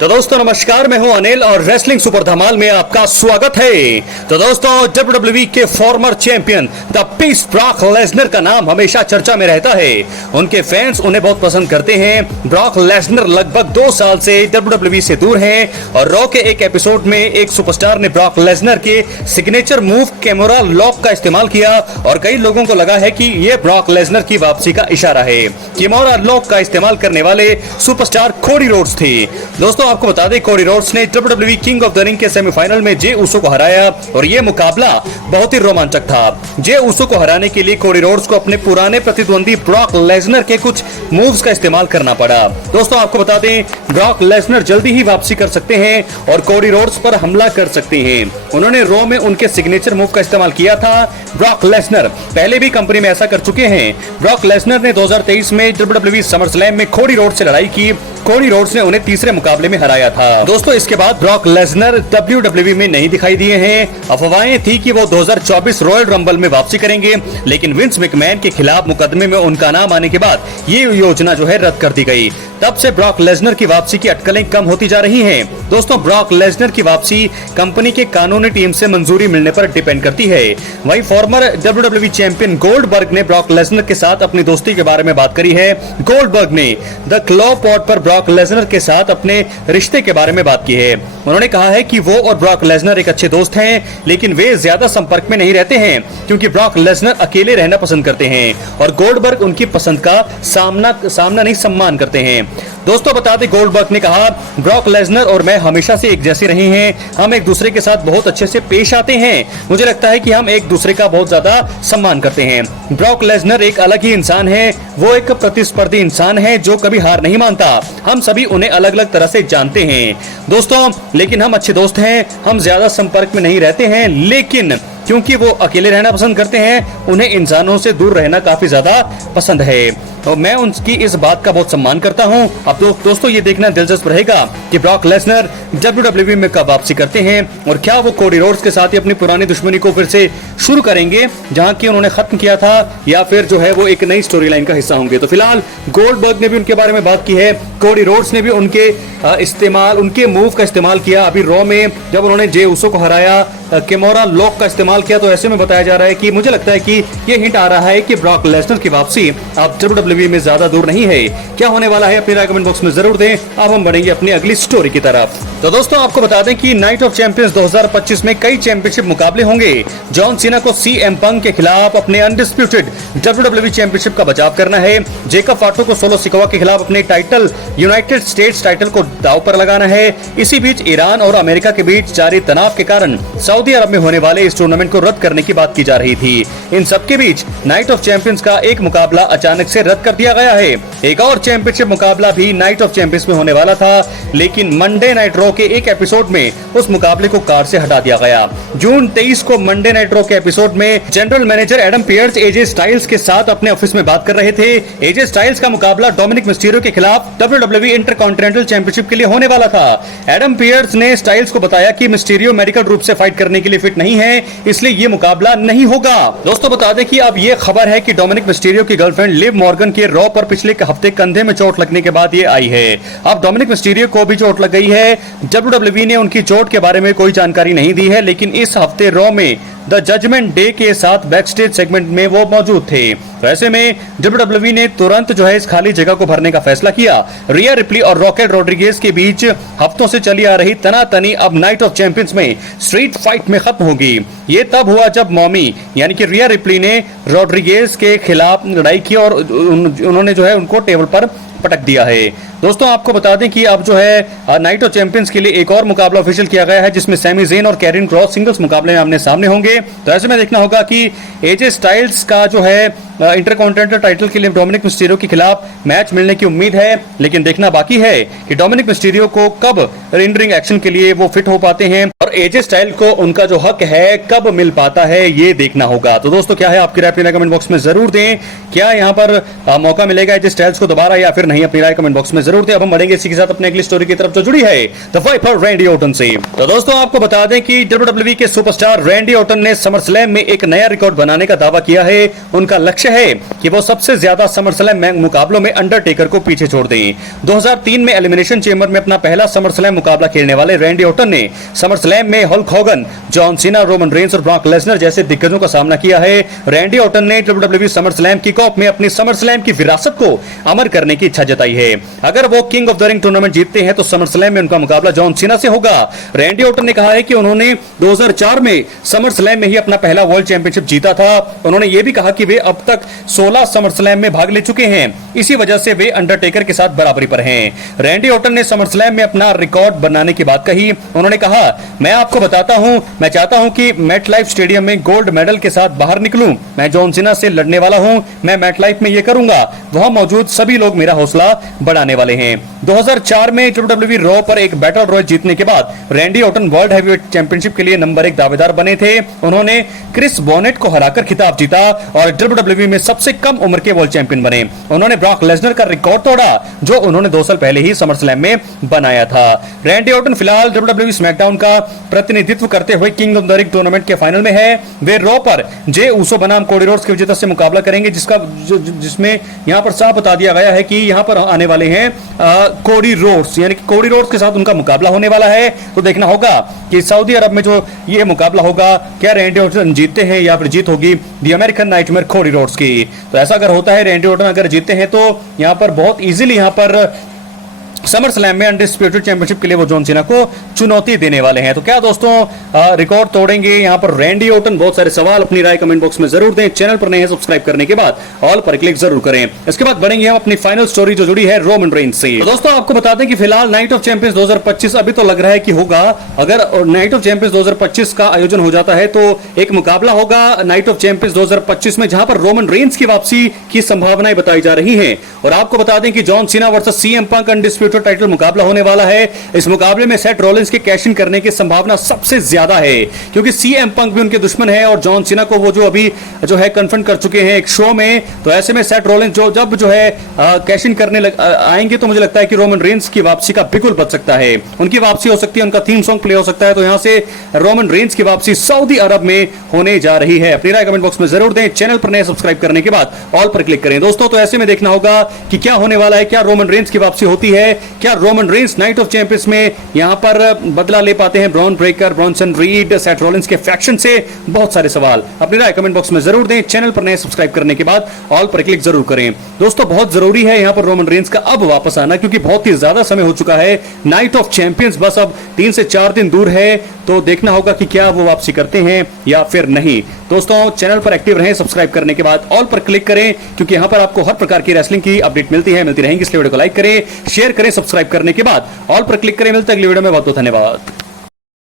तो दोस्तों नमस्कार, मैं हूं अनिल और रेसलिंग सुपर धमाल में आपका स्वागत है। तो दोस्तों WWE के farmer champion the beast Brock Lesnar का नाम हमेशा चर्चा में रहता है। उनके फैंस उन्हें बहुत पसंद करते हैं। ब्रॉक लेसनर लगभग 2 साल से WWE से दूर हैं और रॉ के एक एपिसोड में एक सुपरस्टार ने ब्रॉक लेसनर के सिग्नेचर मूव कैमोरा लॉक का इस्तेमाल किया और कई लोगों को लगा है कि यह ब्रॉक लेसनर की वापसी का इशारा है। कैमोरा लॉक का इस्तेमाल करने वाले सुपरस्टार कोडी रोड्स थे। दोस्तों आपको बता दें, कोडी रोड्स ने WWE king of the ring के सेमीफाइनल में जे उसो को हराया और यह मुकाबला बहुत ही रोमांचक था। जे उसो को हराने के लिए कोडी रोड्स को अपने पुराने प्रतिद्वंदी ब्रॉक लेसनर के कुछ मूव्स का इस्तेमाल करना पड़ा। दोस्तों आपको बता दें, ब्रॉक लेसनर जल्दी ही वापसी कर सकते हैं और कोडी रोड्स पर हमला कर सकते हैं। उन्होंने रॉ में उनके सिग्नेचर मूव का इस्तेमाल किया था। ब्रॉक लेसनर पहले भी कंपनी में ऐसा कर चुके हैं। ब्रॉक लेसनर ने 2023 में WWE समरस्लैम में कोडी रोड्स से लड़ाई की। कोडी रोड्स ने उन्हें तीसरे मुकाबले में हराया था। दोस्तों इसके बाद ब्रॉक लेसनर WWE में नहीं दिखाई दिए हैं। अफवाहें थी कि वो 2024 रॉयल रंबल में वापसी करेंगे, लेकिन विंस मैकमैन के खिलाफ मुकदमे में उनका नाम आने के बाद ये योजना जो है रद्द कर दी गई। तब से ब्रॉक लेसनर की वापसी की अटकलें कम होती जा रही हैं। दोस्तों ब्रॉक लेसनर की वापसी कंपनी के कानूनी टीम से मंजूरी मिलने पर डिपेंड करती है। वहीं फॉर्मर WWE चैंपियन गोल्डबर्ग ने ब्रॉक लेसनर के साथ अपनी दोस्ती के बारे में बात करी है। गोल्डबर्ग ने द क्लॉ पॉड पर ब्रॉक लेसनर के साथ अपने रिश्ते के बारे में बात की है। उन्होंने कहा है कि वो और ब्रॉक लेसनर एक अच्छे दोस्त हैं, लेकिन वे ज्यादा संपर्क में नहीं रहते हैं क्योंकि ब्रॉक लेसनर अकेले रहना पसंद करते हैं और गोल्डबर्ग उनकी पसंद का सामना नहीं सम्मान करते हैं। दोस्तों बता दें, गोल्डबर्ग ने कहा, ब्रॉक लेसनर और मैं हमेशा से एक जैसे रहे हैं। हम एक दूसरे के साथ बहुत अच्छे से पेश आते हैं। मुझे लगता है कि हम एक दूसरे का बहुत ज्यादा सम्मान करते हैं। ब्रॉक लेसनर एक अलग ही इंसान है। वो एक प्रतिस्पर्धी इंसान है जो कभी हार नहीं मानता। हम सभी उन्हें अलग अलग तरह से जानते हैं दोस्तों, लेकिन हम अच्छे दोस्त हैं। हम ज्यादा संपर्क में नहीं रहते हैं, लेकिन क्योंकि वो अकेले रहना पसंद करते हैं, उन्हें इंसानों से दूर रहना काफी ज्यादा पसंद है और मैं उनकी इस बात का बहुत सम्मान करता हूं। अब दोस्तों ये देखना दिलचस्प रहेगा कि ब्रॉक लेसनर WWE में कब वापसी करते हैं और क्या वो कोडी रोड्स के साथ ही अपनी पुरानी दुश्मनी को फिर से शुरू करेंगे जहां की उन्होंने खत्म किया था, या फिर जो है वो एक नई स्टोरी लाइन का हिस्सा होंगे। तो फिलहाल गोल्डबर्ग ने भी उनके बारे में बात की है। कोडी रोड्स ने भी उनके मूव का इस्तेमाल किया अभी रॉ में, जब उन्होंने जे उसो को हराया। कैमोरा लॉक का इस्तेमाल किया। तो ऐसे में बताया जा रहा है कि मुझे लगता है कि ये हिंट आ रहा है कि ब्रॉक लेसनर की वापसी अब WWE में ज्यादा दूर नहीं है। क्या होने वाला है अपनी राय कमेंट बॉक्स में जरूर दें। अब हम बढ़ेंगे अपनी अगली स्टोरी की तरफ। तो दोस्तों आपको बता दें कि नाइट ऑफ चैंपियंस 2025 में कई चैंपियनशिप मुकाबले होंगे। जॉन सीना को CM पंक के खिलाफ अपने अनडिस्प्यूटेड WWE चैंपियनशिप का बचाव करना है। जेकब फाटो को सोलो सिकोवा के खिलाफ अपने टाइटल यूनाइटेड स्टेट्स टाइटल को दांव पर लगाना है। इसी बीच ईरान और अमेरिका के बीच जारी तनाव के कारण सऊदी अरब में होने वाले इस टूर्नामेंट को रद्द करने की बात की जा रही थी। इन सबके बीच नाइट ऑफ चैंपियंस का एक मुकाबला अचानक से रद्द कर दिया गया है। एक और चैंपियनशिप मुकाबला भी नाइट ऑफ चैंपियंस में होने वाला था, लेकिन मंडे नाइट रॉ के एक एपिसोड में उस मुकाबले को कार्ड से हटा दिया गया। जून 23 को मंडे नाइट रॉ के एपिसोड में general manager Adam Pearce AJ styles के साथ अपने ऑफिस में बात कर रहे थे। AJ स्टाइल्स का मुकाबला डोमिनिक मिस्टीरियो के खिलाफ WWE इंटरकॉन्टिनेंटल चैंपियनशिप के लिए होने वाला था। एडम पियर्स ने स्टाइल्स को बताया कि मिस्टीरियो मेडिकल रूप से फाइट करने के लिए फिट नहीं है, इसलिए ये मुकाबला नहीं होगा। दोस्तों बता दें कि अब ये खबर है कि डोमिनिक मिस्टीरियो की गर्लफ्रेंड लिव मॉर्गन के रॉ पर पिछले हफ्ते कंधे में चोट लगने के बाद ये आई है। अब डोमिनिक मिस्टीरियो को भी चोट लग गई है। WWE ने उनकी चोट के बारे में कोई जानकारी नहीं दी है, लेकिन इस हफ्ते रॉ में द जजमेंट डे के साथ बैकस्टेज सेगमेंट में वो मौजूद थे। तो ऐसे में WWE ने तुरंत जो है इस खाली जगह को भरने का फैसला किया। रिया रिप्ली और रॉकेट रोड्रिगेज के बीच हफ्तों से चली आ रही तनातनी अब नाइट ऑफ चैंपियंस में स्ट्रीट फाइट में खत्म होगी। ये तब हुआ जब मॉमी यानी कि रिया रिप्ली ने रोड्रिगेज के खिलाफ लड़ाई की और उन्होंने जो है उनको टेबल पर पटक दिया है। दोस्तों आपको बता दें कि अब जो है नाइट ऑफ चैंपियंस के लिए एक और मुकाबला ऑफिशियल किया गया है, जिसमें सैमी ज़ेन और कैरिन क्रॉस सिंगल्स मुकाबले में आमने सामने होंगे। तो ऐसे में देखना होगा कि AJ स्टाइल्स का जो है इंटरकॉन्टिनेंटल टाइटल के लिए डोमिनिक मिस्टीरियो के खिलाफ मैच मिलने की उम्मीद है, लेकिन देखना बाकी है कि डोमिनिक मिस्टीरियो को कब इन रिंग एक्शन के लिए वो फिट हो पाते हैं और और एजे स्टाइल को उनका जो हक है कब मिल पाता है ये देखना होगा। तो दोस्तों क्या है आपकी राय, अपनी राय कमेंट बॉक्स में जरूर दें। क्या यहाँ पर मौका मिलेगा एजे स्टाइल्स को दोबारा या फिर नहीं, अपनी राय कमेंट बॉक्स में जरूर दें। अब हम बढ़ेंगे इसी के साथ अपने अगली स्टोरी की तरफ जो जुड़ी है the fight for Randy Orton से। तो दोस्तों आपको बता दें कि WWE के सुपरस्टार रैंडी ऑर्टन ने समरस्लैम में एक नया रिकॉर्ड बनाने का दावा किया है। उनका लक्ष्य है कि वो सबसे ज्यादा समरस्लैम मुकाबलों में अंडरटेकर को पीछे छोड़ दें। 2003 में एलिमिनेशन चेंबर में अपना पहला समरस्लैम मुकाबला खेलने वाले रैंडी ऑर्टन ने समरस्लैम में Hulk Hogan, John Cena, Roman Reigns और ब्रॉक लेसनर जैसे दिग्गजों का सामना किया है। रैंडी ऑर्टन ने WWE समरस्लैम किक ऑफ में अपनी समरस्लैम की विरासत को अमर करने की इच्छा जताई है। अगर वो king of the ring tournament जीतते हैं तो समरस्लैम में उनका मुकाबला जॉन सीना से होगा। रैंडी ऑर्टन ने कहा है कि उन्होंने 2004 में समरस्लैम में ही अपना पहला वर्ल्ड चैंपियनशिप जीता था। उन्होंने यह भी कहा कि वे अब तक 16 समरस्लैम में भाग ले चुके हैं, इसी वजह से वे अंडरटेकर के साथ बराबरी पर हैं। रैंडी ऑर्टन ने समरस्लैम में अपना रिकॉर्ड बनाने की बात कही। उन्होंने कहा, मैं आपको बताता हूं, मैं चाहता हूं कि मेटलाइफ स्टेडियम में गोल्ड मेडल के साथ बाहर निकलूं। मैं जॉन सीना से लड़ने वाला हूं, मैं मेटलाइफ में यह करूंगा। वहां मौजूद सभी लोग मेरा हौसला बढ़ाने वाले हैं। 2004 में WWE रॉ पर एक बैटल रॉयल जीतने के बाद Randy Orton world heavyweight championship के लिए नंबर 1 दावेदार बने थे। उन्होंने क्रिस बॉनेट को हराकर खिताब जीता और WWE में सबसे कम उम्र के वर्ल्ड चैंपियन बने। उन्होंने ब्रॉक लेसनर का रिकॉर्ड तोड़ा जो उन्होंने 2 साल पहले ही समरस्लैम में बनाया था। रैंडी ऑर्टन फिलहाल WWE स्मैकडाउन का प्रतिनिधित्व करते हुए king of the ring tournament के फाइनल में है। वे रॉ पर जे ऊसो बनाम कोडी रोड्स के विजेता से मुकाबला करेंगे, जिसमें यहां पर साफ बता दिया गया है कि यहां पर आने वाले हैं कोडी रोड्स, यानी कि कोडी रोड्स के साथ उनका मुकाबला होने वाला है। तो देखना होगा कि सऊदी अरब में जो ये मुकाबला होगा क्या रैंडी ऑर्टन जीतते हैं या फिर जीत होगी दी अमेरिकन नाइटमेयर कोडी रोड्स की। तो ऐसा अगर होता है, रैंडी ऑर्टन अगर जीतते हैं तो यहां पर बहुत इजीली यहां पर समरस्लैम में अनडिस्प्यूटेड चैंपियनशिप के लिए वो जॉन सीना को चुनौती देने वाले हैं। तो क्या दोस्तों रिकॉर्ड तोड़ेंगे यहां पर रैंडी ऑर्टन? बहुत सारे सवाल, अपनी राय कमेंट बॉक्स में जरूर दें। चैनल पर नए हैं, सब्सक्राइब करने के बाद ऑल पर क्लिक जरूर करें। इसके बाद बढ़ेंगे हम अपनी फाइनल स्टोरी जो जुड़ी है रोमन रेंस से। तो दोस्तों आपको बता दें कि फिलहाल नाइट ऑफ चैंपियंस 2025 अभी तो लग रहा है कि होगा। अगर नाइट ऑफ चैंपियंस 2025 का आयोजन हो जाता है तो एक मुकाबला होगा नाइट ऑफ चैंपियंस 2025 में, जहां पर रोमन रेंस की वापसी की संभावनाएं बताई जा रही है। और आपको बता दें कि John Cena versus CM Punk undisputed title मुकाबला होने वाला है। इस मुकाबले में सेथ रॉलिंस के कैश इन करने की संभावना सबसे ज्यादा है, क्योंकि सीएम पंक भी उनके दुश्मन है और जॉन सीना को वो जो अभी जो है कन्फ्रंट कर चुके हैं एक शो में। तो ऐसे में सेथ रॉलिंस जब जो है कैश इन करने आएंगे तो मुझे लगता है कि रोमन रेंस की वापसी का बिल्कुल बच सकता है। उनकी वापसी हो सकती है, उनका थीम सॉन्ग प्ले हो सकता है। तो यहां से रोमन रेंस की वापसी सऊदी अरब में होने जा रही है। अपनी राय कमेंट बॉक्स में जरूर दें। चैनल पर नए सब्सक्राइब करने के बाद ऑल पर क्लिक करें दोस्तों। तो ऐसे में देखना होगा कि क्या होने वाला है, क्या रोमन रेंस की वापसी होती है, क्या Roman Reigns night of champions में यहां पर बदला ले पाते हैं Bron Breakker, Bronson read, Seth Rollins के फैक्शन से। बहुत सारे सवाल, अपनी राय कमेंट बॉक्स में जरूर दें। चैनल पर नए सब्सक्राइब करने के बाद ऑल पर क्लिक जरूर करें दोस्तों। बहुत जरूरी है यहां पर रोमन रेंस का अब वापस आना, क्योंकि बहुत ही ज्यादा समय हो चुका है। नाइट ऑफ चैंपियंस बस अब 3 से 4 दिन दूर है। तो देखना होगा कि क्या वो वापसी करते हैं या फिर नहीं। दोस्तों चैनल पर एक्टिव रहें, सब्सक्राइब करने के बाद ऑल पर क्लिक करें, क्योंकि यहां पर आपको हर प्रकार की रेसलिंग की अपडेट मिलती रहेंगी। इसलिए वीडियो को लाइक करें, शेयर करें, सब्सक्राइब करने के बाद ऑल पर क्लिक करें। मिलते हैं अगली वीडियो में। बहुत बहुत धन्यवाद।